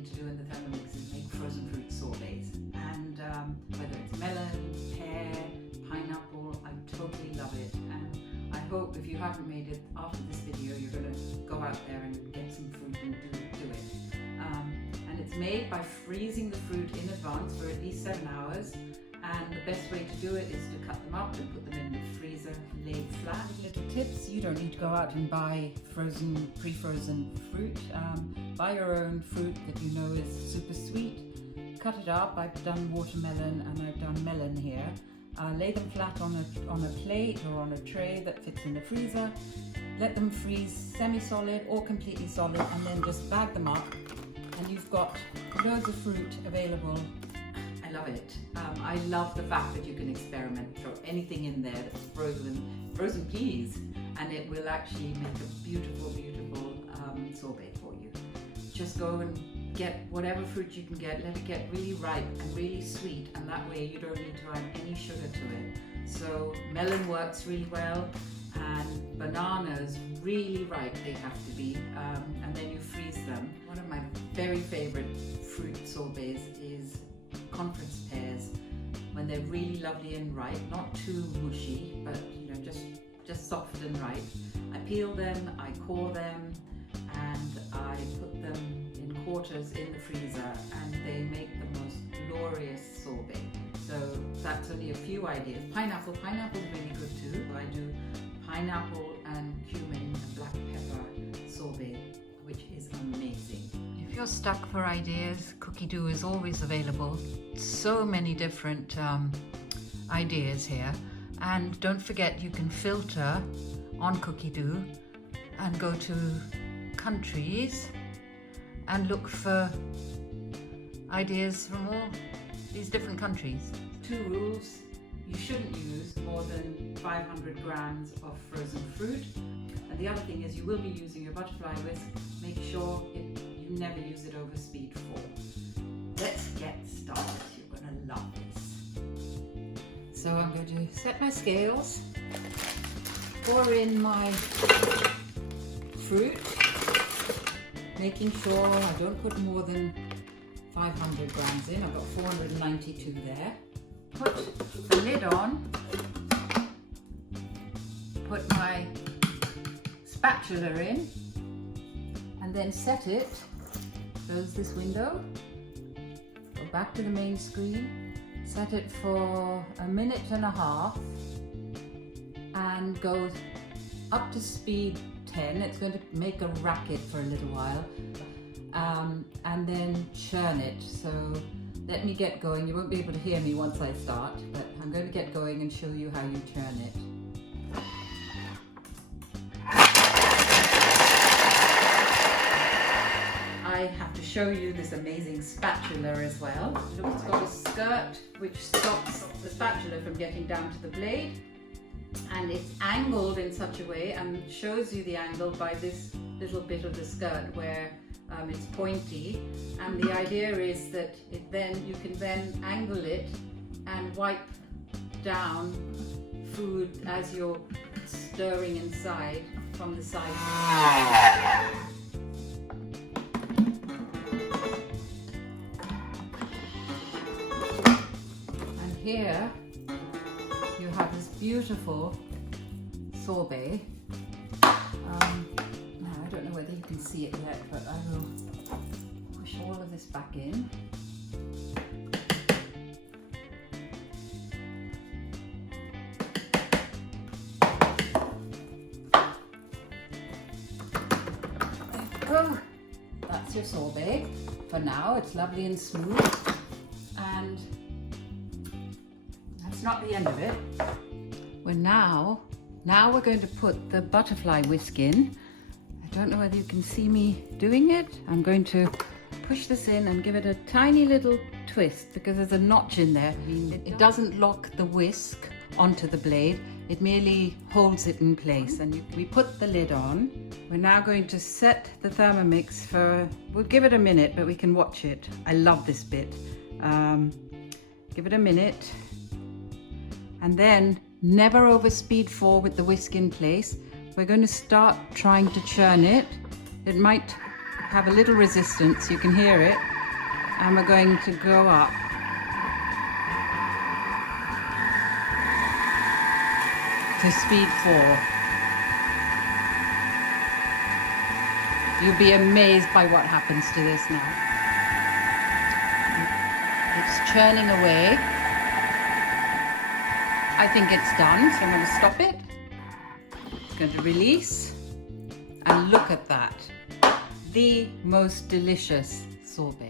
thing to do in the Thermomix is make frozen fruit sorbets. And whether it's melon, pear, pineapple, I totally love it. And I hope if you haven't made it after this video, you're going to go out there and get some fruit and do it. And it's made by freezing the fruit in advance for at least 7 hours. And the best way to do it is to cut them up and put them in the freezer laid flat. Little tips: you don't need to go out and buy pre-frozen fruit. Buy your own fruit that you know is super sweet. Cut it up. I've done watermelon and I've done melon here. Lay them flat on a plate or on a tray that fits in the freezer. Let them freeze semi-solid or completely solid, and then just bag them up, and you've got loads of fruit available. I love it. I love the fact that you can experiment, throw anything in there that's frozen peas, and it will actually make a beautiful, beautiful sorbet for you. Just go and get whatever fruit you can get, let it get really ripe and really sweet, and that way you don't need to add any sugar to it. So melon works really well, and bananas really ripe they have to be, and then you freeze them. One of my very favorite fruit sorbets is conference pears, when they're really lovely and ripe, not too mushy, but you know, just soft and ripe. I peel them, I core them, and I put them in quarters in the freezer, and they make the most glorious sorbet. So that's only a few ideas. Pineapple's really good too. I do pineapple and cumin and black pepper sorbet, which is amazing. If you're stuck for ideas, Cookie Dough is always available. So many different ideas here. And don't forget, you can filter on Cookie Dough and go to countries and look for ideas from all these different countries. 2 rules: you shouldn't use more than 500 grams of frozen fruit. And the other thing is, you will be using your butterfly whisk. Make sure you never use it over speed 4. Let's get started. You're going to love this. So I'm going to set my scales, pour in my fruit, making sure I don't put more than 500 grams in. I've got 492 there. Put the lid on, put my spatula in, and then set it. Close this window, go back to the main screen, set it for 1.5 minutes, and go up to speed 10. It's going to make a racket for a little while, and then churn it. So let me get going. You won't be able to hear me once I start, but I'm going to get going and show you how you churn it. I have to show you this amazing spatula as well. Look, it's got a skirt which stops the spatula from getting down to the blade, and it's angled in such a way and shows you the angle by this little bit of the skirt where it's pointy, and the idea is that you can then angle it and wipe down food as you're stirring inside from the side. And here you have this beautiful sorbet. Now I don't know whether you can see it yet, but I will push all of this back in. Oh, that's your sorbet. For now, it's lovely and smooth, and that's not the end of it. Now we're going to put the butterfly whisk in. I don't know whether you can see me doing it. I'm going to push this in and give it a tiny little twist because there's a notch in there. It doesn't lock the whisk onto the blade. It merely holds it in place, and we put the lid on. We're now going to set the Thermomix for, we'll give it a minute, but we can watch it. I love this bit. Give it a minute, and then never over speed 4 with the whisk in place. We're going to start trying to churn it. It might have a little resistance, you can hear it, and we're going to go up to speed 4. You'll be amazed by what happens to this now. It's churning away. I think it's done, so I'm going to stop it. It's going to release, and look at that. The most delicious sorbet.